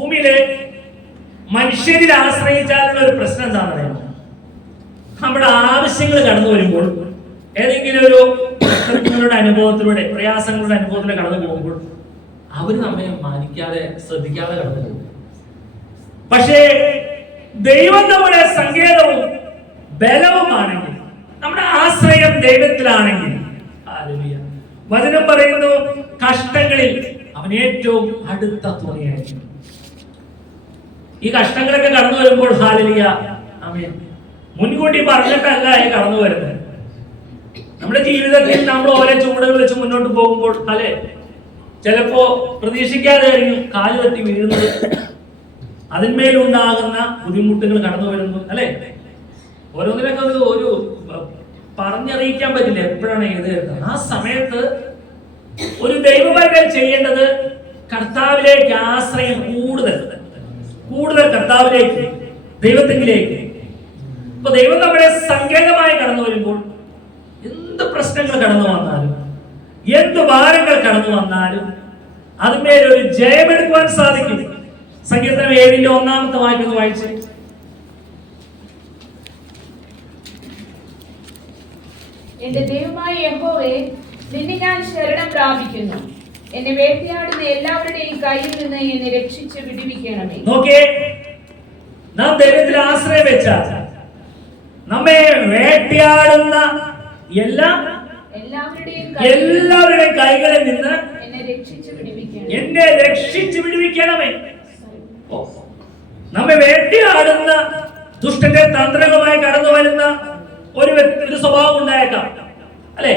ഭൂമിയിലെ മനുഷ്യരിൽ ആശ്രയിച്ചാലുള്ള ഒരു പ്രശ്നം എന്താണെന്ന് അറിയാമോ? നമ്മുടെ ആവശ്യങ്ങൾ കടന്നു വരുമ്പോൾ, ഏതെങ്കിലും ഒരു പ്രശ്നങ്ങളുടെ അനുഭവത്തിലൂടെ, പ്രയാസങ്ങളുടെ അനുഭവത്തിലൂടെ കടന്നു പോകുമ്പോൾ അവര് നമ്മെ മാനിക്കാതെ, ശ്രദ്ധിക്കാതെ കടന്നു പോകും. പക്ഷേ ദൈവം നമ്മുടെ സങ്കേതവും ബലവുമാണെങ്കിൽ, നമ്മുടെ ആശ്രയം ദൈവത്തിലാണെങ്കിൽ, വചനം പറയുന്നു, കഷ്ടങ്ങളിൽ അവൻ ഏറ്റവും അടുത്ത തുണയായിരിക്കും. ഈ കഷ്ടങ്ങളൊക്കെ കടന്നു വരുമ്പോൾ ഹല്ലേലൂയ, ആമേൻ, മുൻകൂട്ടി പറഞ്ഞിട്ടല്ല ഈ കടന്നു വരുന്നത്. നമ്മുടെ ജീവിതത്തിൽ നമ്മൾ ഓരോ ചുവടുകൾ വെച്ച് മുന്നോട്ട് പോകുമ്പോൾ അല്ലെ, ചിലപ്പോ പ്രതീക്ഷിക്കാതെ ആയിരിക്കും കാല് തട്ടി വീഴുന്നത്, അതിന്മേലുണ്ടാകുന്ന ബുദ്ധിമുട്ടുകൾ കടന്നു വരുന്നു അല്ലെ. ഓരോന്നിനൊക്കെ ഒരു പറഞ്ഞറിയിക്കാൻ പറ്റില്ല എപ്പോഴാണ് ഏത് വരുന്നത്. ആ സമയത്ത് ഒരു ദൈവപൈതൽ ചെയ്യേണ്ടത് കർത്താവിലേക്ക് ആശ്രയം കൂടുതൽ കർത്താവിലേക്ക്, ദൈവത്തിലേക്ക്. ഇപ്പൊ ദൈവം നമ്മുടെ സങ്കേതമായി കടന്നു വരുമ്പോൾ എന്ത് പ്രശ്നങ്ങൾ കടന്നു വന്നാലും, എന്ത് ഭാരങ്ങൾ കടന്നു വന്നാലും അതിന്മേലൊരു ജയമെടുക്കുവാൻ സാധിക്കും. സങ്കീർത്തനം 7:1 വാക്യം വായിച്ച്. എന്റെ ദൈവമായ യഹോവേ, നിന്നെ ഞാൻ ശരണം പ്രാപിക്കുന്നു. എന്നെ വേട്ടയാടുന്ന എല്ലാവരുടെയും കയ്യിൽ നിന്ന് എന്നെ രക്ഷിച്ച് വിടുവിക്കണമേ. നോക്കിയേ, നാം ദൈവത്തിൽ ആശ്രയം വെച്ചാൽ നമ്മെ വേട്ടയാടുന്ന എല്ലാവരുടെയും കൈകളിൽ നിന്ന് എന്നെ രക്ഷിച്ച് വിടുവിക്കണമേ. നമ്മെ വേട്ടയാടുന്ന ദുഷ്ടന്റെ തന്ത്രങ്ങളുമായി കടന്നു വരുന്ന ഒരു സ്വഭാവം ഉണ്ടായേക്കാം അല്ലെ.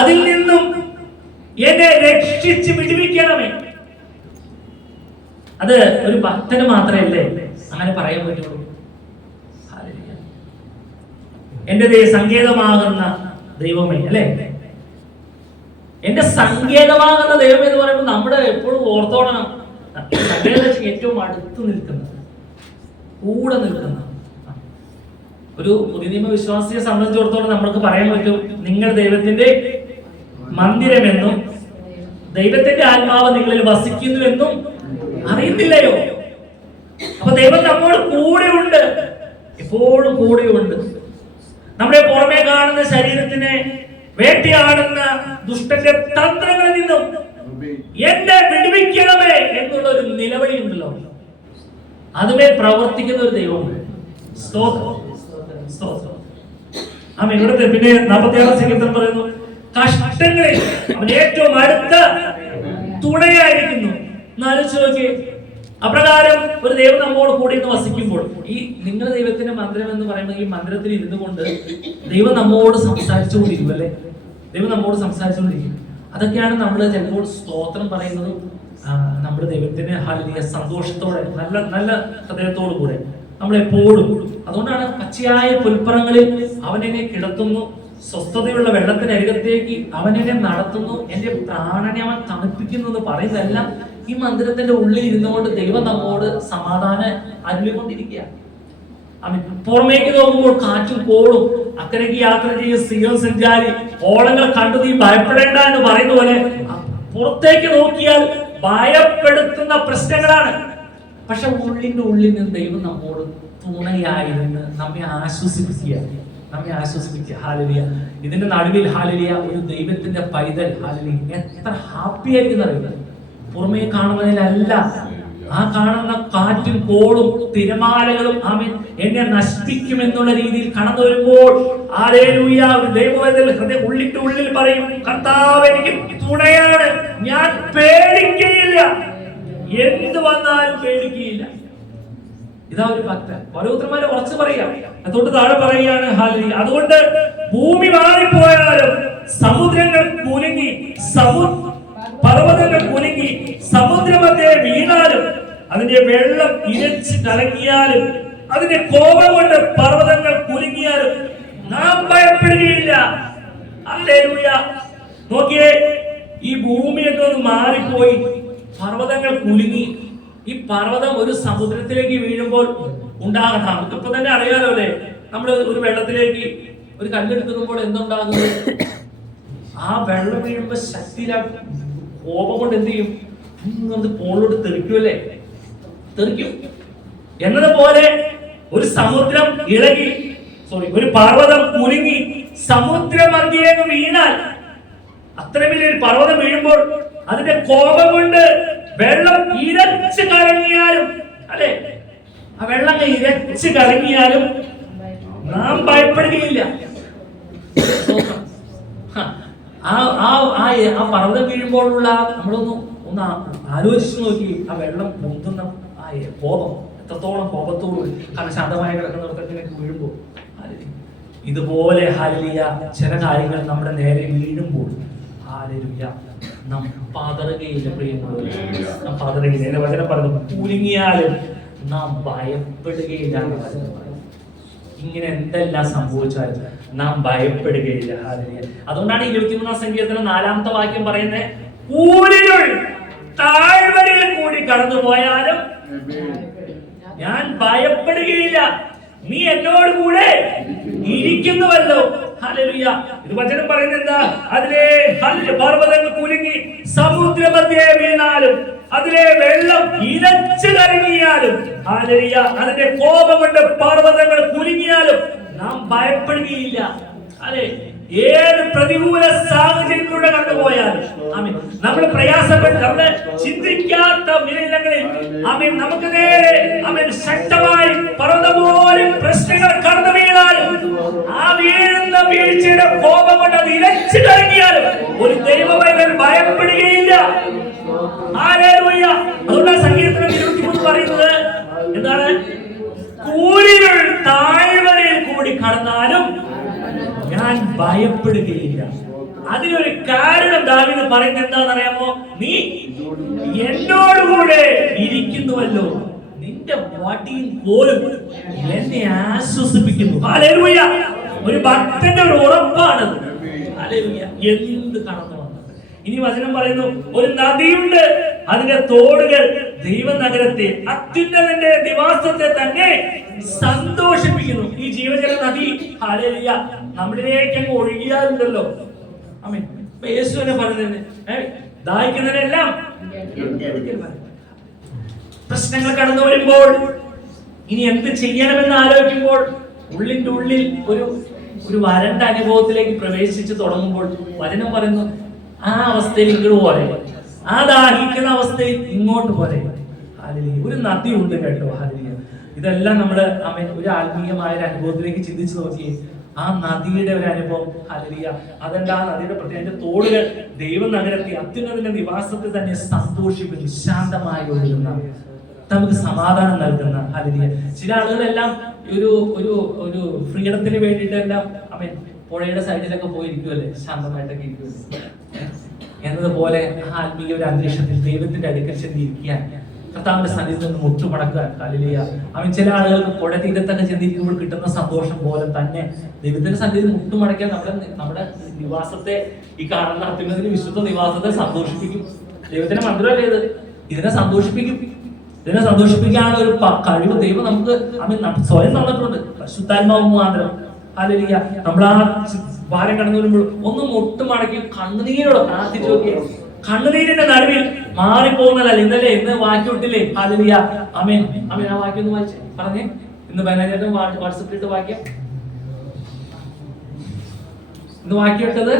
അതിൽ നിന്നും എന്നെ രക്ഷിച്ച് വിടുവിക്കണമേ. അത് ഒരു ഭക്തന് മാത്രമല്ലേ അങ്ങനെ പറയാൻ പറ്റുള്ളൂ. എന്റെ സങ്കേതമാകുന്ന ദൈവമേ അല്ലെ. എന്റെ സങ്കേതമാകുന്ന ദൈവം എന്ന് പറയുമ്പോൾ നമ്മുടെ എപ്പോഴും ഓർത്തോടണം, സങ്കേതം ഏറ്റവും അടുത്ത് നിൽക്കുന്ന, കൂടെ നിൽക്കുന്ന ഒരു പുതിയ നിയമ വിശ്വാസിയെ സംബന്ധിച്ചിടത്തോളം നമ്മൾക്ക് പറയാൻ പറ്റും, നിങ്ങൾ ദൈവത്തിന്റെ മന്ദിരമെന്നും ദൈവത്തിന്റെ ആത്മാവ് നിങ്ങളിൽ വസിക്കുന്നുവെന്നും അറിയുന്നില്ലയോ? അപ്പൊ ദൈവം നമ്മോട് കൂടെയുണ്ട്, എപ്പോഴും കൂടെയുണ്ട്. നമ്മുടെ പുറമെ കാണുന്ന ശരീരത്തിനെ വേട്ടയാടുന്ന ദുഷ്ടന്റെ തന്ത്രങ്ങളിൽ നിന്നും എന്നെ വിടുവിക്കണമേ എന്നുള്ള ഒരു നിലവിളി ഉണ്ടല്ലോ, അതുമേൽ പ്രവർത്തിക്കുന്ന ഒരു ദൈവമുണ്ട്. സ്തോത്രം. ഇവിടുത്തെ പിന്നെ 46 സങ്കീർത്തനം പറയുന്നു, കഷ്ടങ്ങളിൽ അവൻ ഏറ്റവും അടുത്ത തുണയായിരിക്കുന്നു. എന്നാലോചിച്ച് നോക്കിയേ, അപ്രകാരം ഒരു ദൈവം നമ്മോട് കൂടി ഇന്ന് വസിക്കുമ്പോൾ, ഈ നിങ്ങളുടെ ദൈവത്തിന്റെ മന്ദിരം എന്ന് പറയുമ്പോൾ ഈ മന്ദിരത്തിൽ ഇരുന്നു കൊണ്ട് ദൈവം നമ്മോട് സംസാരിച്ചുകൊണ്ടിരിക്കും അല്ലെ. ദൈവം നമ്മോട് സംസാരിച്ചുകൊണ്ടിരിക്കും. അതൊക്കെയാണ് നമ്മൾ ചിലപ്പോൾ സ്തോത്രം പറയുന്നത്. നമ്മുടെ ദൈവത്തിന് ഹല്ലേലൂയ സന്തോഷത്തോടെ, നല്ല ഹൃദയത്തോടു കൂടെ നമ്മളെപ്പോഴും. അതുകൊണ്ടാണ് പച്ചയായ പുൽപ്പറങ്ങളിൽ അവനെന്നെ കിടത്തുന്നു, സ്വസ്ഥതയുള്ള വെള്ളത്തിനരികത്തേക്ക് അവനെന്നെ നടത്തുന്നു, എന്റെ പ്രാണനെ അവൻ തണുപ്പിക്കുന്നു എന്ന് പറയുന്നതെല്ലാം ഈ മന്ദിരത്തിന്റെ ഉള്ളിൽ ഇരുന്നുകൊണ്ട് ദൈവം നമ്മോട് സമാധാനം അരുളിക്കൊണ്ടിരിക്കുക. പുറമേക്ക് നോക്കുമ്പോൾ കാറ്റും കോളും, അക്കരയ്ക്ക് യാത്ര ചെയ്യും സിയോൻ സഞ്ചാരി, ഓളങ്ങൾ കണ്ടു നീ ഭയപ്പെടേണ്ട എന്ന് പറയുന്ന പോലെ പുറത്തേക്ക് നോക്കിയാൽ ഭയപ്പെടുത്തുന്ന പ്രശ്നങ്ങളാണ്. പക്ഷെ ഉള്ളിന്റെ ഉള്ളിൽ നിന്ന് ദൈവം നമ്മോട് തുണയായിരുന്നു നമ്മെ ആശ്വസിപ്പിക്കുക. ഹല്ലേലൂയ. ഇതിന്റെ നടുവിൽ ഹല്ലേലൂയ ഒരു ദൈവത്തിന്റെ പൈതൽ ഹല്ലേലൂയ എത്ര ഹാപ്പി ആയിരിക്കും അറിയുന്നത്. പുറമേ കാണുന്നതിലല്ല, ആ കാണുന്ന കാറ്റും കോളും തിരമാലകളും ആമേൻ എന്നെ നശിപ്പിക്കുമെന്നുള്ള രീതിയിൽ കടന്നു വരുമ്പോൾ ഹല്ലേലൂയ ഒരു ദൈവപൈതൽ ഹൃദയ ഉള്ളിന്റെ ഉള്ളിൽ പറയും, കർത്താവ് എനിക്ക് തുണയാണ്, ഞാൻ പേടിക്കുകയില്ല, എന്ത് വന്നാലും പേടിക്കുകയില്ല. ഇതാ ഒരു ഭക്തൻ. ഓരോരുത്തന്മാരെ ഉറച്ചു പറയാം. തൊട്ട് താഴെ പറയുകയാണ് ഹല്ലേലൂയ. അതുകൊണ്ട് ഭൂമി മാറിപ്പോയാലും, സമുദ്രങ്ങൾ കുലുങ്ങി, പർവ്വതങ്ങൾ കുലുങ്ങി, സമുദ്രമധ്യേ വീണാലും, അതിന്റെ വെള്ളം ഇരച്ച് കലങ്ങിയാലും, അതിന്റെ കോപം കൊണ്ട് പർവ്വതങ്ങൾ കുലുങ്ങിയാലും നാം ഭയപ്പെടുകയില്ല. ഹല്ലേലൂയ. നോക്കിയേ, ഈ ഭൂമിയൊക്കെ ഒന്ന് മാറിപ്പോയി, പർവ്വതങ്ങൾ കുലുങ്ങി. ഈ പർവ്വതം ഒരു സമുദ്രത്തിലേക്ക് വീഴുമ്പോൾ ഉണ്ടാകണം. നമുക്കിപ്പോ തന്നെ അറിയാലോ അല്ലെ, നമ്മൾ ഒരു വെള്ളത്തിലേക്ക് ഒരു കല്ലെടുക്കുമ്പോൾ എന്തുണ്ടാകുന്നത്? ആ വെള്ളം വീഴുമ്പോ ശക്തിയില കോപം കൊണ്ട് എന്ത് ചെയ്യും? പോളോട് തെറിക്കുമല്ലേ. തെറിക്കും. എന്നതുപോലെ ഒരു സമുദ്രം ഇളകി, ഒരു പർവ്വതം കുലുങ്ങി സമുദ്രമധ്യേക്ക് വീണാൽ, അത്ര വലിയൊരു പർവ്വതം വീഴുമ്പോൾ അതിന്റെ കോപം കൊണ്ട് വെള്ളം ഇരച്ച് കലങ്ങിയാലും, അല്ലെ, ആ വെള്ളം ഇരച്ച് കലങ്ങിയാലും നാം ഭയപ്പെടുകയില്ല. ആ പർവ്വതം വീഴുമ്പോഴുള്ള ഒന്ന് ആലോചിച്ച് നോക്കി, ആ വെള്ളം പൊന്തുന്ന ആ കോപം എത്രത്തോളം കോപത്തോടും, കാരണം ശാന്തമായി കിടക്കുന്നിടത്തേക്ക് വീഴുമ്പോൾ. ഇതുപോലെ ഹല്ലേലൂയ ചില കാര്യങ്ങൾ നമ്മുടെ നേരെ വീഴുമ്പോൾ ഹല്ലേലൂയ നാം പതറുകയില്ല. പ്രിയമുള്ളവരെ, നാം പതറുകയില്ല. എന്റെ വചനം പറഞ്ഞു, കുലുങ്ങിയാലും നാം ഭയപ്പെടുകയില്ല. ഇങ്ങനെ എന്തെല്ലാം സംഭവിച്ചാലും നാം ഭയപ്പെടുകയില്ല. ഹല്ലേലൂയ. അതുകൊണ്ടാണ് 23-ാം സങ്കീർത്തനം 4-ാമത്തെ വാക്യം പറയുന്നത്, ഊരിനുൾ താഴ്വരയിൽ കൂടി കടന്നു പോയാലും ഞാൻ ഭയപ്പെടുകയില്ല, നീ എന്നോട് കൂടെ ഇരിക്കുന്നുവല്ലോ. ഹല്ലേലൂയ. ഇത് വചനം പറയുന്നത് എന്താ? അതിലെ പർവ്വതങ്ങൾ കുലുങ്ങി സമുദ്രമധ്യേ വീണാലും, അതിലെ വെള്ളം ഇരച്ചു കലങ്ങിയാലും, ഹല്ലേലൂയ, അതിന്റെ കോപം കൊണ്ട് പർവ്വതങ്ങൾ കുലുങ്ങിയാലും നാം ഭയപ്പെടുകയില്ല. അല്ലെ, ഏത് പ്രതികൂല സാഹചര്യത്തിലൂടെ കണ്ടുപോയാലും, ആമീൻ, നമ്മൾ പ്രയാസപ്പെട്ട് നമ്മളെ ചിന്തിക്കാത്ത വിലയിലങ്ങളിൽ, ആമീൻ, നമുക്ക് നേരെ, ആമീൻ, ശക്തമായി പർവ്വതം പോലെ പ്രശ്നങ്ങൾ കടന്നു വീണാലും, ആ വീഴുന്ന വീഴ്ചയുടെ കോപം കൊണ്ട് അത് ഇരച്ചു കലങ്ങിയാലും ഒരു ദൈവവൈതൽ ഭയപ്പെടുകയില്ല. ഹല്ലേലൂയ. അതുകൊണ്ടാണ് സങ്കീർത്തനം 23 പറയുന്നത് എന്താണ്? കൂരിരുൾ താഴ്വരയിൽ കൂടി കടന്നാലും ഞാൻ ഭയപ്പെടുകയില്ല. അതിനൊരു കാരണം ദാവീദ് പറയുന്നത് എന്താണെന്നറിയാമോ? നീ എന്നോടുകൂടെ ഇരിക്കുന്നുവല്ലോ, നിന്റെ വടിയും കോലും എന്നെ ആശ്വസിപ്പിക്കുന്നു. ഹല്ലേലൂയ. ഒരു ഭക്തന്റെ ഒരു ഉറപ്പാണത്. ഹല്ലേലൂയ. എന്ത് കടന്നു വന്നത്. ഇനി വചനം പറയുന്നു, ഒരു നദിയുണ്ട്, അതിന്റെ തോടുകൾ ദൈവനഗരത്തെ, അത്യുന്നതന്റെ നിവാസത്തെ തന്നെ സന്തോഷിപ്പിക്കുന്നു. ഈ ജീവജല നദി, ഹല്ലേലൂയ, നമ്മളിലേക്ക് അങ്ങ് ഒഴുകിയാലുണ്ടല്ലോ. ആമേൻ. യേശു തന്നെ പറഞ്ഞത്, ദാഹിക്കുന്നതിനെല്ലാം പ്രശ്നങ്ങൾ കടന്നു വരുമ്പോൾ, ഇനി എന്ത് ചെയ്യണമെന്ന് ആലോചിക്കുമ്പോൾ, ഉള്ളിന്റെ ഉള്ളിൽ ഒരു വരണ്ട അനുഭവത്തിലേക്ക് പ്രവേശിച്ച് തുടങ്ങുമ്പോൾ വചനം പറയുന്നു, ആ അവസ്ഥയിൽ ഇങ്ങോട്ട് പോലെ, ആ ദാഹിക്കുന്ന അവസ്ഥയിൽ ഇങ്ങോട്ട് പോലെ. ഹല്ലേലൂയ. ഒരു നദി ഉണ്ട് കേട്ടോ. ഹല്ലേലൂയ. ഇതെല്ലാം നമ്മള് ആമേൻ ഒരു ആത്മീയമായ ഒരു അനുഭവത്തിലേക്ക് ചിന്തിച്ചു നോക്കി. ആ നദിയുടെ ഒരു അനുഭവം. ഹല്ലേലൂയ. അതെന്താ? നദിയുടെ പ്രത്യേക തോടുകൾ ദൈവനഗരത്തെ, അത്യുന്നതന്റെ നിവാസത്തെ തന്നെ സന്തോഷിപ്പിക്കുന്നു. ശാന്തമായി ഒഴുകുന്ന, നമുക്ക് സമാധാനം നൽകുന്ന. ഹല്ലേലൂയ. ചില ആളുകളെല്ലാം ഒരു ഫ്രീഡത്തിന് വേണ്ടിയിട്ടെല്ലാം ആമേൻ പുഴയുടെ സൈഡിലൊക്കെ പോയിരിക്കുമല്ലേ, ശാന്തമായിട്ടൊക്കെ ഇരിക്കുമല്ലേ. എന്നതുപോലെ ആത്മീയ ഒരു അന്തരീക്ഷത്തിൽ ദൈവത്തിന്റെ അടുക്കൽ ചെന്നിരിക്കാൻ, കർത്താവിന്റെ സന്നിധിയിൽ നിന്ന് മുട്ടുമടക്കാൻ. ഹല്ലേലൂയ. അവൻ ചില ആളുകൾക്ക് പുഴ തീരത്തൊക്കെ ചെന്നിരിക്കുമ്പോൾ കിട്ടുന്ന സന്തോഷം പോലെ തന്നെ ദൈവത്തിന്റെ സന്നിധിയിൽ മുട്ടുമടക്കാൻ നമ്മുടെ നിവാസത്തെ, ഈ കാണുന്ന അത്യുന്നതിന് വിശുദ്ധ നിവാസത്തെ സന്തോഷിപ്പിക്കും. ദൈവത്തിന്റെ മന്ത്രമല്ലേ ഇത്? ഇതിനെ സന്തോഷിപ്പിക്കും. ഇതിനെ സന്തോഷിപ്പിക്കാനുള്ള ഒരു കഴിവ് ദൈവം നമുക്ക് സ്വയം തന്നിട്ടുണ്ട്, പരിശുദ്ധാത്മാവ് മുഖാന്തരം. ഹല്ലേലൂയ. നമ്മൾ ആ ഭാരം കടന്നു വരുമ്പോൾ ഒന്ന് മുട്ടുമടക്കി കണ്ണുനീരോടെ പ്രാർത്ഥിച്ചു നോക്കിയേ. കണ്ണുനീരിന്റെ നടുവിൽ മാറിപ്പോകുന്നതല്ല. ഇന്ന് വാക്യം ഇട്ടില്ലേ? ഹല്ലേലൂയ. ആമേൻ. ആമേൻ. ആ വാക്യം ഒന്ന് വായിച്ചേ, പറഞ്ഞേ. ഇന്ന് ബനജേട്ടൻ വാട്സപ്പിലിട്ട് വാക്യം, ഇന്ന് വാക്യം ഇട്ടത്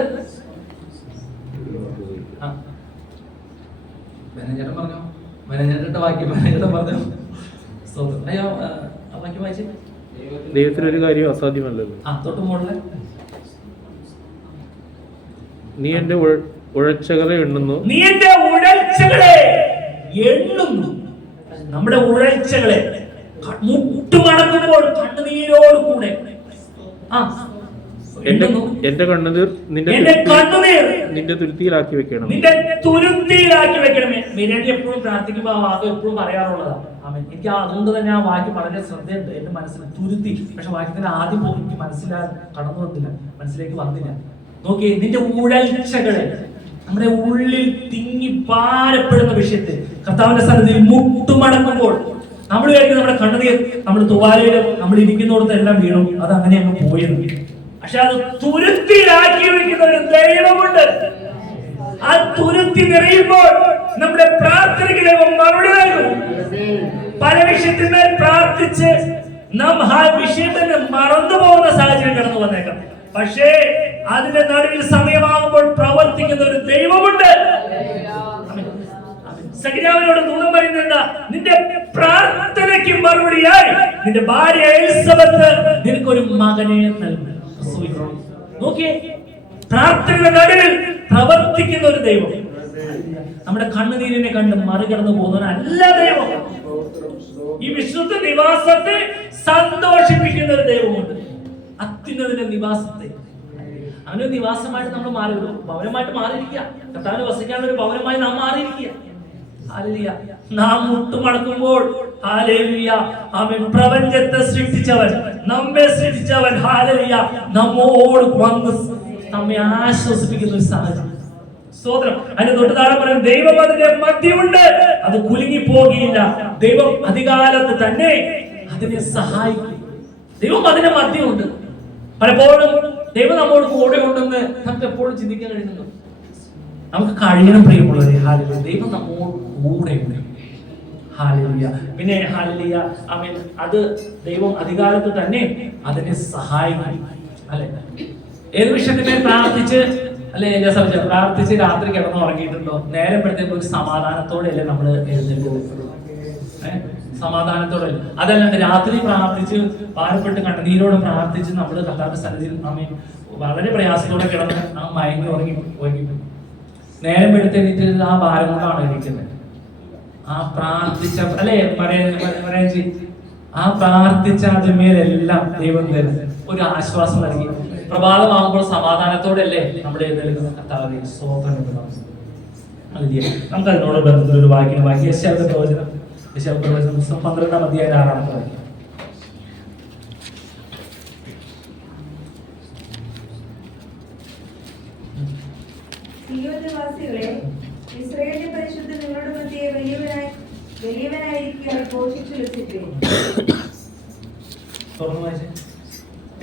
ബനജേട്ടൻ പറഞ്ഞോ. ബനജേട്ടന്റെ വാക്യം ബനജേട്ടൻ പറഞ്ഞു. അയ്യോ, ആ വാക്യം വായിച്ചേ. ദൈവത്തിന് ഒരു കാര്യം അസാധ്യമല്ലല്ലോ. തൊട്ട് മുകളിലെ, നീ എന്റെ ഉഴച്ചകളെ എണ്ണുന്നു. നീ എന്റെ ഉഴച്ചകളെ എണ്ണുന്നു. നമ്മുടെ ഉഴച്ചകളെ മുട്ടുമടങ്ങുമ്പോൾ കണ്ണുനീരോട് കൂടെ എന്റെ കണ്ണുനീർ നിന്റെ തുരുത്തിയിലാക്കി വെക്കണം. നിന്റെ തുരുത്തിയിലാക്കി വെക്കണമേ. മിരണ്ടി എപ്പോഴും പ്രാർത്ഥിക്കുമ്പോൾ ആ വാക്ക് എപ്പോഴും പറയാറുള്ളതാണ്. എനിക്ക് അതുകൊണ്ട് തന്നെ ആ വാക്യം വളരെ ശ്രദ്ധയുണ്ട് എന്റെ മനസ്സിൽ. തുരുത്തി. പക്ഷെ വാക്യത്തിന്റെ ആദ്യം പോലും എനിക്ക് കടന്നു വന്നില്ല, മനസ്സിലേക്ക് വന്നില്ല. നോക്കിയേ, നിന്റെ ഉഴൽച്ചകളെ, നമ്മുടെ ഉള്ളിൽ തിങ്ങി പാരപ്പെടുന്ന വിഷയത്തിൽ കർത്താവിന്റെ സന്നിധിയിൽ മുട്ടുമടക്കുമ്പോൾ നമ്മൾ കഴിക്കുന്ന നമ്മുടെ കണ്ണുനീർ, നമ്മൾ തുവാലയിലും നമ്മൾ ഇരിക്കുന്നിടത്ത് എല്ലാം വീണു, അത് അങ്ങനെ അങ്ങ് പോയിരുന്നു. പക്ഷെ അത് തുരുത്തിയിലാക്കി വെക്കുന്ന ഒരു ദൈവമുണ്ട്. ആ തുരുത്തി നിറയുമ്പോൾ നമ്മുടെ പ്രാർത്ഥനയ്ക്ക് ദൈവം മറുപടി നൽകും. പ്രാർത്ഥിച്ച് നാം ആ വിഷയം തന്നെ മറന്നു പോകുന്ന സാഹചര്യം കടന്നു വന്നേക്കാം. പക്ഷേ അതിന്റെ നടുവിൽ സമയമാകുമ്പോൾ പ്രവർത്തിക്കുന്ന ഒരു ദൈവമുണ്ട്. സഖിയാവിനോട് ദൂതൻ പറയുന്നത്, നിന്റെ പ്രാർത്ഥനയ്ക്ക് മറുപടിയായി നിന്റെ ഭാര്യ എലിസബത്ത് നിനക്കൊരു മകനെ നൽകും. നോക്കിയേ, പ്രാർത്ഥനയുടെ നടുവിൽ പ്രവർത്തിക്കുന്ന ഒരു ദൈവം. നമ്മുടെ കണ്ണുനീരിനെ കണ്ട് മറികടന്നു പോകുന്നവനല്ല ദൈവം. ഈ വിശുദ്ധ നിവാസത്തെ സന്തോഷിപ്പിക്കുന്ന ഒരു ദൈവമുണ്ട്. അത്യുന്നതിന്റെ നിവാസത്തെ അവനൊരു നിവാസമായിട്ട് നമ്മൾ മാറി, ഭവനമായിട്ട് മാറിയിരിക്കുക. കർത്താവിന് വസിക്കാനുള്ള ഒരു ഭവനമായി നാം മാറിയിരിക്കുക. ഹല്ലേലൂയ. നാം മുട്ടുമടക്കുമ്പോൾ ഹല്ലേലൂയ, ആമേൻ, പ്രപഞ്ചത്തെ സൃഷ്ടിച്ചവൻ, നമ്മെ സൃഷ്ടിച്ചവൻ ഹല്ലേലൂയ നമ്മോട് വന്ന് നമ്മെ ആശ്വസിപ്പിക്കുന്ന ഒരു സാഹചര്യം. സ്തോത്രം. അതിന് തൊട്ട് താഴെ പറയുന്നത്, ദൈവം അതിന്റെ മധ്യമുണ്ട്, അത് കുലുങ്ങി പോകുകയില്ല. ദൈവം അധികാലത്ത് തന്നെ അതിനെ സഹായിക്കും. ദൈവം അതിന്റെ മധ്യമുണ്ട്. പലപ്പോഴും ദൈവം നമ്മോട് കൂടെ ഉണ്ടെന്ന് നമുക്ക് എപ്പോഴും ചിന്തിക്കാൻ കഴിയുന്നുണ്ടോ? നമുക്ക് കഴിയണം പ്രിയമുള്ളവരെ. ഹല്ലേലൂയ. ദൈവം നമ്മോട് കൂടെ ഉണ്ട്. ഹല്ലേലൂയ. പിന്നെ ഹല്ലേലൂയ, ആമേൻ, അത് ദൈവം അധികാലത്ത് തന്നെ അതിനെ സഹായിക്കും. അല്ലെ, ഏത് വിഷയത്തിനെ പ്രാർത്ഥിച്ച് അല്ലെ പ്രാർത്ഥിച്ച് രാത്രി കിടന്ന് ഉറങ്ങിയിട്ടുണ്ടോ? നേരപ്പെടുത്തേക്ക് ഒരു സമാധാനത്തോടെയല്ലേ നമ്മൾ എഴുന്നേൽക്കുന്നത്? സമാധാനത്തോടെ. അതല്ലാണ്ട് രാത്രി പ്രാർത്ഥിച്ച് ഭാരപ്പെട്ട് കണ്ണുനീരോട് പ്രാർത്ഥിച്ച് നമ്മൾ കർത്താവിന്റെ സന്നിധിയിൽ നമ്മെ വളരെ പ്രയാസത്തോടെ കിടന്ന് ആ മയങ്ങി ഉറങ്ങി നേരം എടുത്തെണീറ്റ് ആ ഭാരം കൊണ്ടാണ് ഇരിക്കുന്നത്. ആ പ്രാർത്ഥിച്ച അല്ലെ ആ പ്രാർത്ഥിച്ച അതിന്മേലെല്ലാം ദൈവം ഒരു ആശ്വാസം നൽകി. പ്രഭാതമാകുമ്പോൾ സമാധാനത്തോടെ അല്ലേ നമ്മുടെ എഴുന്നേൽക്കുന്ന കർത്താവിനെ സ്തോത്രം. നമുക്ക് അതിനോട് ബന്ധത്തിൽ ഒരു വാക്യം വായിക്കാം. യെശയ്യാവിന്റെ പ്രവചനം, യെശയ്യാവിന്റെ പ്രവചനം പുസ്തകം 12-ാം അധ്യായം 6-ാമത്തെ വാക്യം. സിയോൻവാസികളെ, ഇസ്രായേലിന്റെ പരിശുദ്ധൻ നിങ്ങളുടെ മധ്യേ വലിയവനായിരിക്കാൻ ഘോഷിച്ചുല്ലസിപ്പിൻ. തുറന്നു വായിച്ചേ.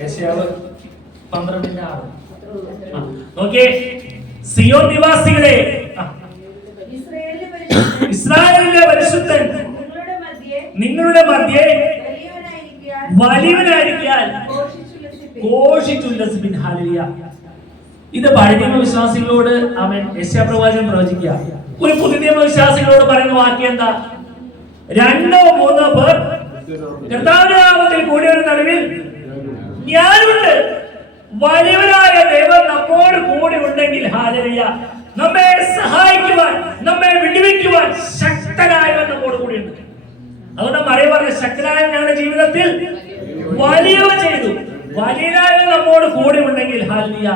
യെശയ്യാവ് 12-6. നോക്കിയേ, സിയോൻ നിവാസികളെ, ഇസ്രായേലിന്റെ പരിശുദ്ധൻ നിങ്ങളുടെ മധ്യേ വലിയവനായിരിക്കാൻ ഘോഷിച്ചുല്ലസിപ്പിൻ. ഹല്ലേലൂയ. ഇത് പഴയ നിയമ വിശ്വാസികളോട് അവൻ യെശയ്യാ പ്രവാചകൻ പ്രവചിക്കുക. ഒരു പുതിയ നിയമ വിശ്വാസികളോട് പറയുന്ന വാക്യം എന്താ? 2-3 പേർ കർത്താവിന്റെ നാമത്തിൽ കൂടിയവരുടെ നടുവിൽ ഞാനുണ്ട്. വലിയവനായ ദൈവം നമ്മോട് കൂടി ഉണ്ടെങ്കിൽ ഹല്ലേലൂയ, നമ്മെ സഹായിക്കുവാൻ, നമ്മെ വിടുവിക്കുവാൻ ശക്തനായവൻ നമ്മോട് കൂടിയുണ്ട്. അതുകൊണ്ട് മറിയ പറഞ്ഞ, ശക്തനായ ഞങ്ങളുടെ ജീവിതത്തിൽ വലിയവ ചെയ്തു. വലിയനായ നമ്മോട് കൂടി ഉണ്ടെങ്കിൽ ഹല്ലേലൂയ,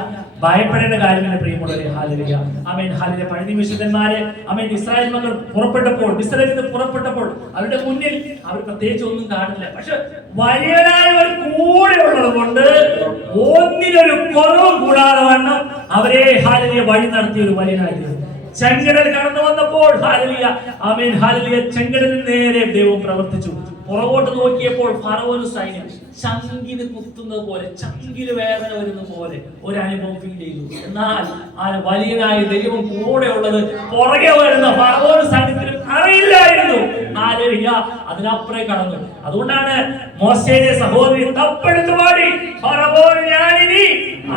ഭയപ്പെടേണ്ട കാര്യമില്ല പ്രിയമുള്ളവരെ. ഹല്ലേലൂയ. ആമേൻ. ഹല്ലേലൂയ. പഴയ വിശുദ്ധന്മാരെ ആമേൻ ഇസ്രായേൽ മക്കൾ പുറപ്പെട്ടപ്പോൾ, മിസ്രയിൽ നിന്ന് പുറപ്പെട്ടപ്പോൾ അവരുടെ മുന്നിൽ അവർ പ്രത്യേകിച്ച് ഒന്നും കാണില്ല. പക്ഷെ വലിയവനായവർ കൂടെ ഉള്ളത് കൊണ്ട് ഒന്നിനൊരു കുറവും കൂടാതെ വണ്ണം അവരെ ഹല്ലേലൂയ വഴി നടത്തിയ ഒരു വലിയനായിരുന്നു. ചെങ്കടൽ കടന്നു വന്നപ്പോൾ ഹല്ലേലൂയ, ആമേൻ, ഹല്ലേലൂയ, ചെങ്കടലിന് നേരെ ദൈവം പ്രവർത്തിച്ചു. പുറകോട്ട് നോക്കിയപ്പോൾ ഫറവോന് സൈന്യം ചങ്കിന് കുത്തുന്നത് പോലെ, ചങ്കിന് വേദന വരുന്ന പോലെ ഒരു അനുഭവം ഫീൽ ചെയ്തു. എന്നാൽ ആ വലിയനായ ദൈവം കൂടെ ഉള്ളത് പുറകെ വരുന്ന ഫറവോന് സൈന്യത്തിന് അറിയില്ലായിരുന്നു. ഹല്ലേലൂയ. അതിനപ്പുറേ കടന്നു. അതുകൊണ്ടാണ് മോശയുടെ സഹോദരി തപ്പെടുത്തു പാടി, ഫറവോൻ ഞാനിനി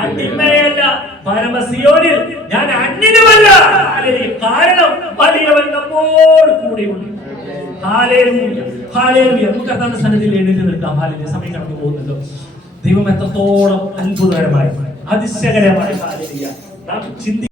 അടിമയല്ല, പരമസിയോനിൽ ഞാൻ അന്യനുമല്ല. കാരണം വലിയവൻ നമ്മോട് കൂടിയുണ്ട്. ഹല്ലേലൂയ. ഹല്ലേലൂയ. നമുക്ക് കർത്താവിന്റെ സന്നിധിയിൽ എഴുന്നേറ്റ് നിൽക്കാം. ഹല്ലേലൂയ. സമയം കടന്നു പോകുന്നല്ലോ. ദൈവം എത്രത്തോളം അത്ഭുതകരമായി, അതിശയകരമായി ഹല്ലേലൂയ നാം ചിന്തി